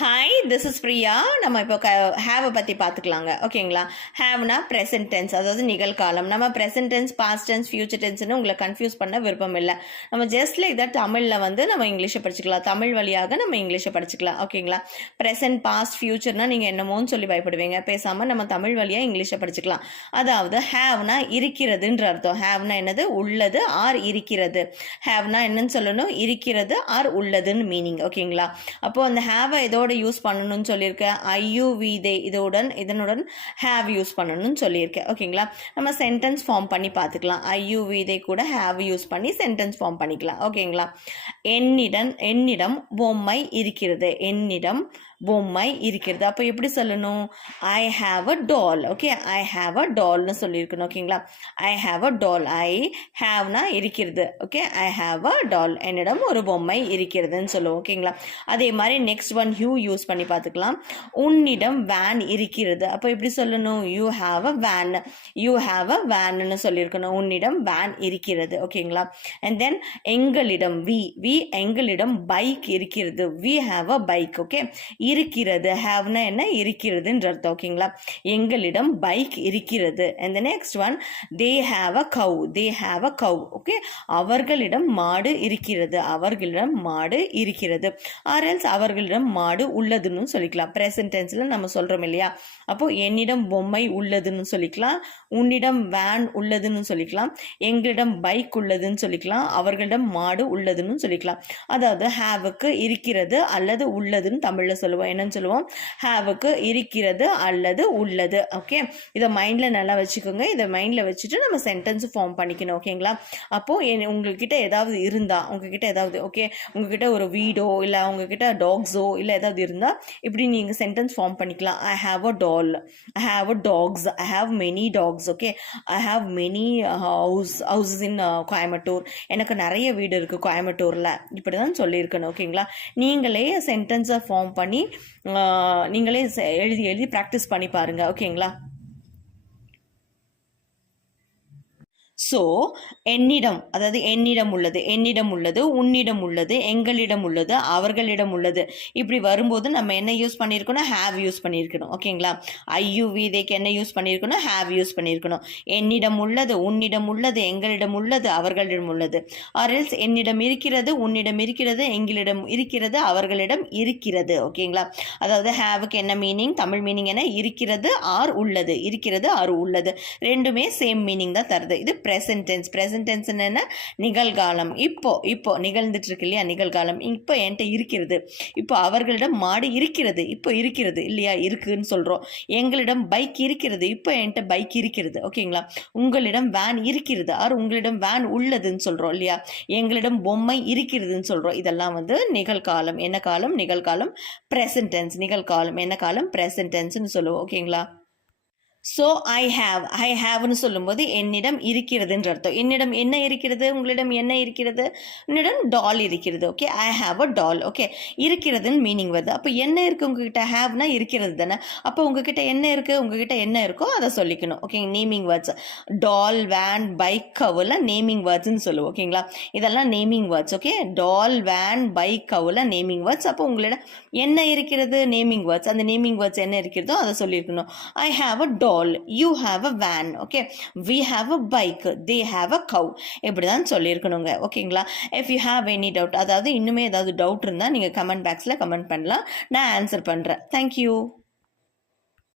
Hi, this is Priya. நம்ம இப்போ ஹேவை பற்றி பார்த்துக்கலாங்க. ஓகேங்களா? ஹேவ்னா ப்ரெசன்ட் டென்ஸ், அதாவது நிகழ்காலம். நம்ம present tense, past tense, future டென்ஸ்னு உங்களை கன்ஃபியூஸ் பண்ண விருப்பம் இல்லை. நம்ம ஜஸ்ட் லைக் தட் தமிழில் வந்து நம்ம இங்கிலீஷை படிச்சுக்கலாம். தமிழ் வழியாக நம்ம இங்கிலீஷை படிச்சுக்கலாம். ஓகேங்களா? ப்ரெசன்ட், பாஸ்ட், ஃபியூச்சர்னா நீங்கள் என்னமோன்னு சொல்லி பயப்படுவீங்க. பேசாமல் நம்ம தமிழ் வழியாக இங்கிலீஷை படிச்சுக்கலாம். அதாவது ஹேவ்னா இருக்கிறதுன்ற அர்த்தம். ஹேவ்னா என்னது? உள்ளது ஆர் இருக்கிறது. ஹேவ்னா என்னன்னு சொல்லணும்? இருக்கிறது ஆர் உள்ளதுன்னு மீனிங். ஓகேங்களா? அப்போது அந்த ஹேவை ஏதோ யூஸ் பண்ணணும்னு சொல்லியிருக்கேன். ஐயுவிதே இதனுடன் ஹேவ் யூஸ் பண்ணணும்னு சொல்லியிருக்கேன். ஓகேங்களா? நம்ம சென்டென்ஸ் ஃபார்ம் பண்ணி பார்த்துக்கலாம். ஐயுவிதே கூட ஹேவ் யூஸ் பண்ணி சென்டென்ஸ் ஃபார்ம் பண்ணிக்கலாம். ஓகேங்களா? என்னிடம் பொம்மை இருக்கிறது. என்னிடம் பொம்மை இருக்கிறது. அப்போ எப்படி சொல்லணும்? I have a doll. Okay, I have a டால்னு சொல்லியிருக்கணும். ஓகேங்களா? I have a doll. I ஹாவ்னா இருக்கிறது. Okay, I have a doll. என்னிடம் ஒரு பொம்மை இருக்கிறதுன்னு சொல்லுவோம். ஓகேங்களா? அதே மாதிரி நெக்ஸ்ட் ஒன் யூஸ் பண்ணி பார்த்துக்கலாம். உன்னிடம் வேன் இருக்கிறது. அப்போ எப்படி சொல்லணும்? You have a van. You have a வேன்னு சொல்லியிருக்கணும். உன்னிடம் வேன் இருக்கிறது. ஓகேங்களா? அண்ட் தென் எங்களிடம் எங்களிடம் பைக் இருக்கிறது. We have a bike. Okay, இருக்கிறது. ஹேவ்னா என்ன? இருக்கிறதுன்ற அர்த்தம். ஓகேங்களா? எங்களிடம் பைக் இருக்கிறது. And the next one they have a cow. They have a cow. Okay, அவர்களிடம் மாடு இருக்கிறது. அவர்களிடம் மாடு இருக்கிறது. ஆர் எல்ஸ் அவர்களிடம் மாடு உள்ளதுன்னு சொல்லிக்கலாம். ப்ரெசன்ட் டென்ஸ்ல நம்ம சொல்றோம் இல்லையா? அப்போ என்னிடம் பொம்மை உள்ளதுன்னு சொல்லிக்கலாம். உன்னிடம் வேன் உள்ளதுன்னு சொல்லிக்கலாம். எங்களிடம் பைக் உள்ளதுன்னு சொல்லிக்கலாம். அவர்களிடம் மாடு உள்ளதுன்னு சொல்லிக்கலாம். அதாவது ஹேவுக்கு இருக்கிறது அல்லது உள்ளதுன்னு தமிழ்ல சொல்லுவோம். என்னன்னு சொல்லுவோம்? ஹேவுக்கு இருக்கிறது அல்லது உள்ளது. ஓகே, இதை மைண்ட்ல நல்லா வச்சுக்கோங்க. இதை மைண்ட்ல வச்சுட்டு நம்ம சென்டென்ஸ் ஃபார்ம் பண்ணிக்கணும். ஓகேங்களா? அப்போ உங்ககிட்ட ஏதாவது இருந்தா, உங்ககிட்ட ஏதாவது உங்ககிட்ட ஒரு வீடோ இல்லை உங்ககிட்ட டாக்ஸோ இல்லை ஏதாவது இருந்தா இப்படி நீங்க சென்டென்ஸ் ஃபார்ம் பண்ணிக்கலாம். I have a doll. I have a dogs. I have many dogs. Okay, I have many houses in Coimbatore. எனக்கு நிறைய வீடு இருக்கு கோயம்புத்தூர்ல. இப்படிதான் சொல்லியிருக்கணும். ஓகேங்களா? நீங்களே சென்டென்ஸை ஃபார்ம் பண்ணி நீங்களே எழுதி ப்ராக்டிஸ் பண்ணி பாருங்க. ஓகேங்களா? ஸோ என்னிடம், அதாவது என்னிடம் உள்ளது, என்னிடம் உள்ளது, உன்னிடம் உள்ளது, எங்களிடம் உள்ளது, அவர்களிடம் உள்ளது, இப்படி வரும்போது நம்ம என்ன யூஸ் பண்ணியிருக்கணும்? ஹேவ் யூஸ் பண்ணியிருக்கணும். ஓகேங்களா? ஐயுவிதேக்கு என்ன யூஸ் பண்ணியிருக்கணும்? ஹேவ் யூஸ் பண்ணியிருக்கணும். என்னிடம் உள்ளது, உன்னிடம் உள்ளது, எங்களிடம் உள்ளது, அவர்களிடம் உள்ளது. ஆர் எல்ஸ் என்னிடம் இருக்கிறது, உன்னிடம் இருக்கிறது, எங்களிடம் இருக்கிறது, அவர்களிடம் இருக்கிறது. ஓகேங்களா? அதாவது ஹேவுக்கு என்ன மீனிங்? தமிழ் மீனிங் என்ன? இருக்கிறது ஆர் உள்ளது. இருக்கிறது ஆர் உள்ளது ரெண்டுமே சேம் மீனிங் தான் தருது. இது present tense. present tense என்ன? நிகழ்காலம். இப்போ நிகழ்ந்துட்டு இருக்கு இல்லையா? நிகழ்காலம். இப்போ என்கிட்ட இருக்கிறது. இப்போ அவர்களிடம் மாடு இருக்கிறது. இப்போ இருக்கிறது இல்லையா? இருக்குன்னு சொல்றோம். எங்களிடம் பைக் இருக்கிறது. இப்போ என்கிட்ட பைக் இருக்கிறது. ஓகேங்களா? உங்களிடம் வேன் இருக்கிறது ஆர் உங்களிடம் வேன் உள்ளதுன்னு சொல்றோம் இல்லையா? எங்களிடம் பொம்மை இருக்கிறதுன்னு சொல்றோம். இதெல்லாம் வந்து நிகழ்காலம். என்ன காலம்? நிகழ்காலம். present tense. நிகழ்காலம் என்ன காலம்? present tenseன்னு சொல்லுவோம். ஓகேங்களா? ஸோ ஐ ஹாவ்னு சொல்லும்போது என்னிடம் இருக்கிறதுன்ற அர்த்தம். என்னிடம் என்ன இருக்கிறது? உங்களிடம் என்ன இருக்கிறது? என்னிடம் டால் இருக்கிறது. Okay, I have a doll. Okay, இருக்கிறதுன்னு மீனிங் வருது. அப்போ என்ன இருக்குது உங்ககிட்ட? ஹேவ்னா இருக்கிறது தானே. அப்போ உங்ககிட்ட என்ன இருக்குது? உங்ககிட்ட என்ன இருக்கோ அதை சொல்லிக்கணும். Okay, naming words. Doll, van, bike, கவுலாம் நேமிங் வேர்ட்ஸ்ன்னு சொல்லுவோம். ஓகேங்களா? இதெல்லாம் naming words. Okay, doll, van, bike, கவுலாம் நேமிங் வேர்ட்ஸ். அப்போ உங்களிடம் என்ன இருக்கிறது? Naming words. அந்த நேமிங் வேர்ட்ஸ் என்ன இருக்கிறதோ அதை சொல்லியிருக்கணும். I have a doll. You have a van. Okay, we have a bike. They have a cow. இப்படிதான் சொல்லியிருக்கணுங்க. ஓகேங்களா? if you have any doubt, அதாவது இன்னுமே ஏதாவது டவுட் இருந்தால் நீங்கள் கமெண்ட் பாக்ஸில் கமெண்ட் பண்ணலாம். நான் ஆன்சர் பண்ணுறேன். தேங்க்யூ.